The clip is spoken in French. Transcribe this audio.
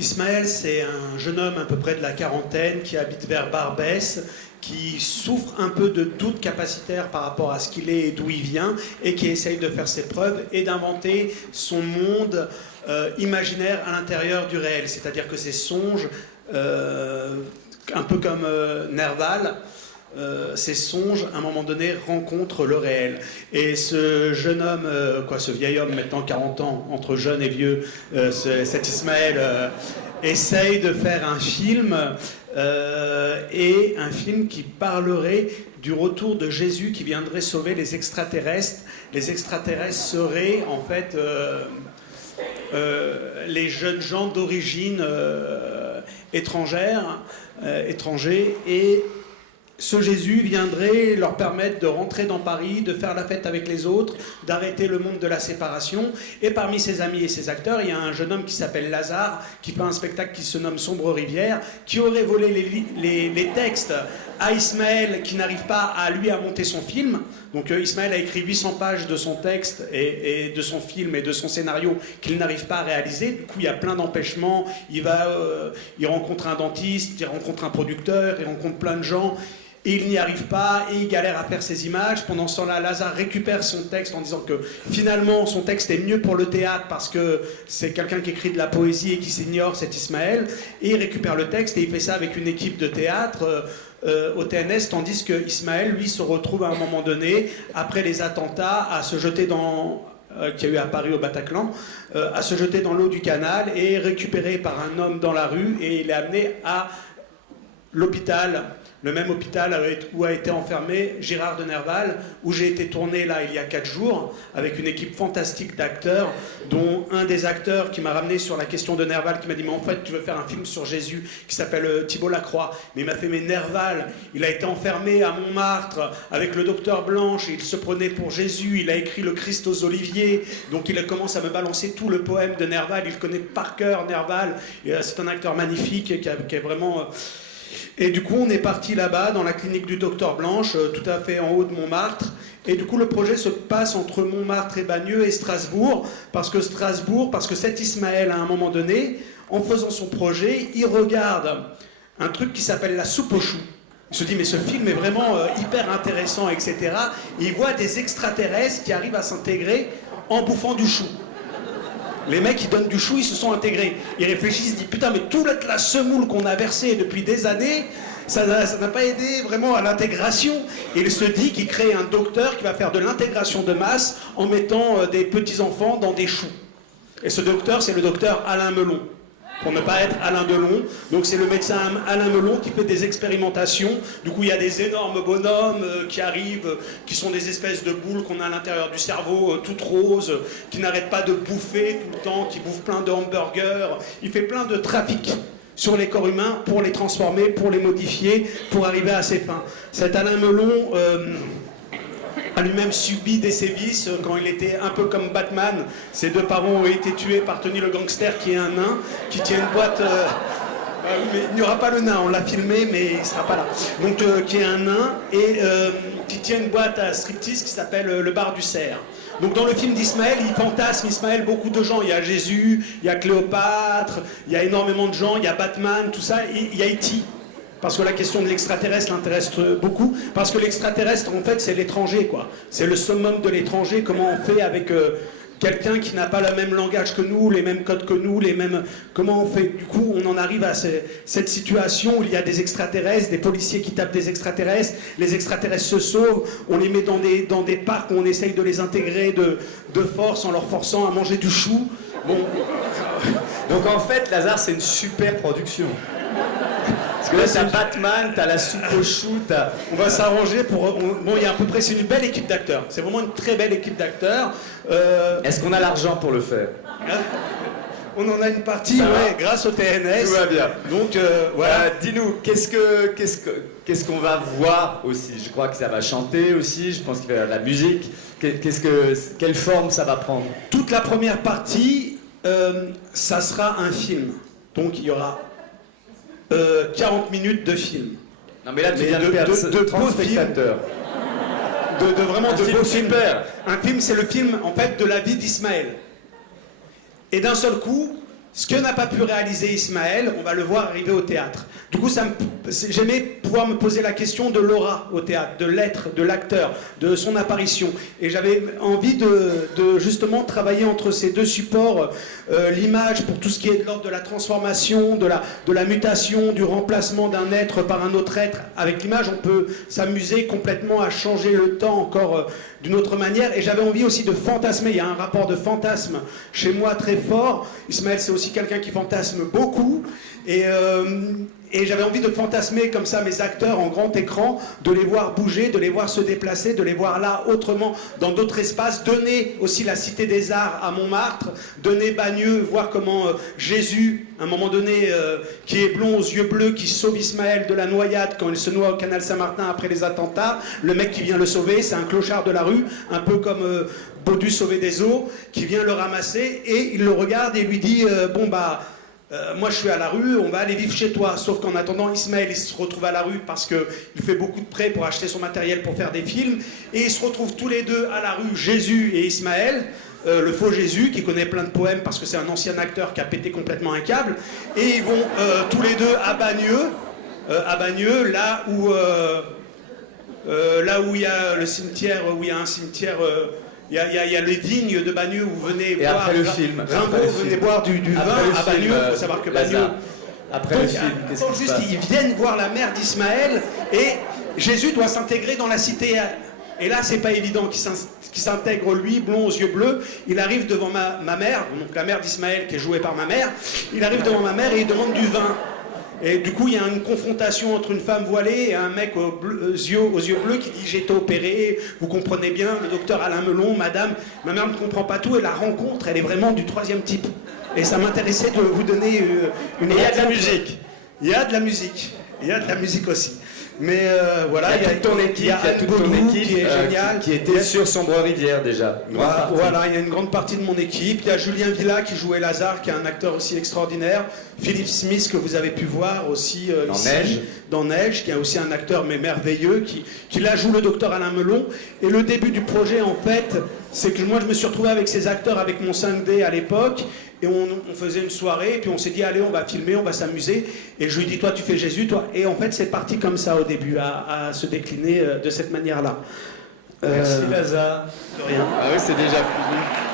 Ismaël, c'est un jeune homme à peu près de la quarantaine qui habite vers Barbès, qui souffre un peu de doute capacitaire par rapport à ce qu'il est et d'où il vient, et qui essaye de faire ses preuves et d'inventer son monde imaginaire à l'intérieur du réel. C'est-à-dire que ses songes, un peu comme Nerval, ces songes, à un moment donné, rencontrent le réel. Et ce jeune homme, ce vieil homme, maintenant 40 ans, entre jeune et vieux, cet Ismaël, essaye de faire un film, et un film qui parlerait du retour de Jésus qui viendrait sauver les extraterrestres. Les extraterrestres seraient, en fait, les jeunes gens d'origine étrangers, et ce Jésus viendrait leur permettre de rentrer dans Paris, de faire la fête avec les autres, d'arrêter le monde de la séparation. Et parmi ses amis et ses acteurs, il y a un jeune homme qui s'appelle Lazare, qui fait un spectacle qui se nomme Sombre Rivière, qui aurait volé les textes à Ismaël, qui n'arrive pas à monter son film. Donc Ismaël a écrit 800 pages de son texte et de son film et de son scénario qu'il n'arrive pas à réaliser. Du coup, il y a plein d'empêchements. Il rencontre un dentiste, il rencontre un producteur, il rencontre plein de gens. Et il n'y arrive pas, et il galère à faire ses images. Pendant ce temps-là, Lazare récupère son texte en disant que finalement son texte est mieux pour le théâtre parce que c'est quelqu'un qui écrit de la poésie et qui s'ignore, c'est Ismaël. Et il récupère le texte et il fait ça avec une équipe de théâtre au TNS, tandis que Ismaël, lui, se retrouve à un moment donné, après les attentats, à se jeter qu'il y a eu à Paris au Bataclan, à se jeter dans l'eau du canal et est récupéré par un homme dans la rue, et il est amené à l'hôpital, le même hôpital où a été enfermé Gérard de Nerval, où j'ai été tourné là il y a 4 jours, avec une équipe fantastique d'acteurs, dont un des acteurs qui m'a ramené sur la question de Nerval, qui m'a dit « mais en fait tu veux faire un film sur Jésus » qui s'appelle Thibault Lacroix. Mais il m'a fait « mais Nerval, il a été enfermé à Montmartre avec le docteur Blanche, et il se prenait pour Jésus, il a écrit le Christ aux Oliviers », donc il commence à me balancer tout le poème de Nerval, il connaît par cœur Nerval, c'est un acteur magnifique qui est vraiment... Et du coup, on est parti là-bas, dans la clinique du docteur Blanche, tout à fait en haut de Montmartre. Et du coup, le projet se passe entre Montmartre et Bagneux et Strasbourg, parce que cet Ismaël, à un moment donné, en faisant son projet, il regarde un truc qui s'appelle la soupe aux choux. Il se dit, mais ce film est vraiment hyper intéressant, etc. Et il voit des extraterrestres qui arrivent à s'intégrer en bouffant du chou. Les mecs qui donnent du chou, ils se sont intégrés. Ils réfléchissent, ils se disent putain, mais toute la semoule qu'on a versée depuis des années, ça n'a pas aidé vraiment à l'intégration. Et il se dit qu'il crée un docteur qui va faire de l'intégration de masse en mettant des petits-enfants dans des choux. Et ce docteur, c'est le docteur Alain Melon, pour ne pas être Alain Delon. Donc c'est le médecin Alain Melon qui fait des expérimentations. Du coup, il y a des énormes bonhommes qui arrivent, qui sont des espèces de boules qu'on a à l'intérieur du cerveau, toutes roses, qui n'arrêtent pas de bouffer tout le temps, qui bouffent plein de hamburgers. Il fait plein de trafic sur les corps humains pour les transformer, pour les modifier, pour arriver à ses fins. Cet Alain Melon... a lui-même subi des sévices quand il était un peu comme Batman. Ses 2 parents ont été tués par Tony le gangster, qui est un nain, qui tient une boîte... mais il n'y aura pas le nain, on l'a filmé, mais il ne sera pas là. Donc, qui est un nain, et qui tient une boîte à striptease qui s'appelle le bar du cerf. Donc dans le film d'Ismaël, il fantasme Ismaël beaucoup de gens. Il y a Jésus, il y a Cléopâtre, il y a énormément de gens, il y a Batman, tout ça, il y a E.T., parce que la question de l'extraterrestre l'intéresse beaucoup, parce que l'extraterrestre, en fait, c'est l'étranger, quoi. C'est le summum de l'étranger. Comment on fait avec quelqu'un qui n'a pas le même langage que nous, les mêmes codes que nous, Comment on fait? Du coup, on en arrive à cette situation où il y a des extraterrestres, des policiers qui tapent des extraterrestres, les extraterrestres se sauvent, on les met dans des parcs où on essaye de les intégrer de force en leur forçant à manger du chou. Bon. Donc en fait, Lazare, c'est une super production. Parce que là, t'as Batman, t'as la soupe au chou, On va s'arranger pour... Bon, il y a à peu près... C'est une belle équipe d'acteurs. C'est vraiment une très belle équipe d'acteurs. Est-ce qu'on a l'argent pour le faire? On en a une partie, ouais, grâce au TNS. Tout va bien. Donc, voilà. Dis-nous, qu'est-ce qu'on va voir aussi? Je crois que ça va chanter aussi, je pense qu'il va y avoir de la musique. Quelle forme ça va prendre? Toute la première partie, ça sera un film. Donc, il y aura 40 minutes de film. Non mais là tu viens de perdre de 30 spectateurs. Vraiment de beaux films. Super. Un film, c'est le film en fait de la vie d'Ismaël. Et d'un seul coup, Ce que n'a pas pu réaliser Ismaël, on va le voir arriver au théâtre. Du coup, j'aimais pouvoir me poser la question de l'aura au théâtre, de l'être, de l'acteur, de son apparition. Et j'avais envie de justement travailler entre ces deux supports, l'image pour tout ce qui est de l'ordre de la transformation, de la mutation, du remplacement d'un être par un autre être. Avec l'image, on peut s'amuser complètement à changer le temps encore d'une autre manière. Et j'avais envie aussi de fantasmer. Il y a un rapport de fantasme chez moi très fort. Ismaël, c'est aussi quelqu'un qui fantasme beaucoup. Et j'avais envie de fantasmer comme ça mes acteurs en grand écran, de les voir bouger, de les voir se déplacer, de les voir là autrement, dans d'autres espaces, donner aussi la Cité des Arts à Montmartre, donner Bagneux, voir comment Jésus, à un moment donné, qui est blond aux yeux bleus, qui sauve Ismaël de la noyade quand il se noie au canal Saint-Martin après les attentats, le mec qui vient le sauver, c'est un clochard de la rue, un peu comme Baudu sauvé des eaux, qui vient le ramasser, et il le regarde et lui dit moi je suis à la rue, on va aller vivre chez toi. Sauf qu'en attendant, Ismaël il se retrouve à la rue parce qu'il fait beaucoup de prêts pour acheter son matériel pour faire des films. Et ils se retrouvent tous les deux à la rue, Jésus et Ismaël, le faux Jésus qui connaît plein de poèmes parce que c'est un ancien acteur qui a pété complètement un câble. Et ils vont tous les deux à Bagneux, là où il y a le cimetière, où il y a un cimetière... Il y a les vignes de Bagneux où vous venez et boire. Après le film. Rimbaud venait boire du vin à Bagneux. Il faut savoir que Bagneux. Après le film, qu'est-ce qui se passe ? Ils viennent voir la mère d'Ismaël et Jésus doit s'intégrer dans la cité. Et là, c'est pas évident qu'il s'intègre lui, blond aux yeux bleus. Il arrive devant ma mère, donc la mère d'Ismaël qui est jouée par ma mère. Il arrive devant ma mère et il demande du vin. Et du coup, il y a une confrontation entre une femme voilée et un mec aux yeux bleus qui dit « J'ai été opéré, vous comprenez bien, le docteur Alain Melon, madame, ma mère ne comprend pas tout. » Et la rencontre, elle est vraiment du troisième type. Et ça m'intéressait de vous donner une... Et il y a de la musique. Il y a de la musique. Il y a de la musique aussi. Mais voilà, il y a toute ton équipe, il y a toute ton équipe qui est géniale, qui était sur Sombre-Rivière déjà. Voilà, il y a une grande partie de mon équipe. Il y a Julien Villa qui jouait Lazare, qui est un acteur aussi extraordinaire. Philippe Smith que vous avez pu voir aussi dans Neige, qui est aussi un acteur mais merveilleux, qui là joue le docteur Alain Melon. Et le début du projet en fait, c'est que moi je me suis retrouvé avec ces acteurs avec mon 5D à l'époque. Et on faisait une soirée, et puis on s'est dit, allez, on va filmer, on va s'amuser. Et je lui dis, toi, tu fais Jésus, toi. Et en fait, c'est parti comme ça au début, à se décliner de cette manière-là. Merci, Lazare. De rien. Ah oui, c'est déjà fini.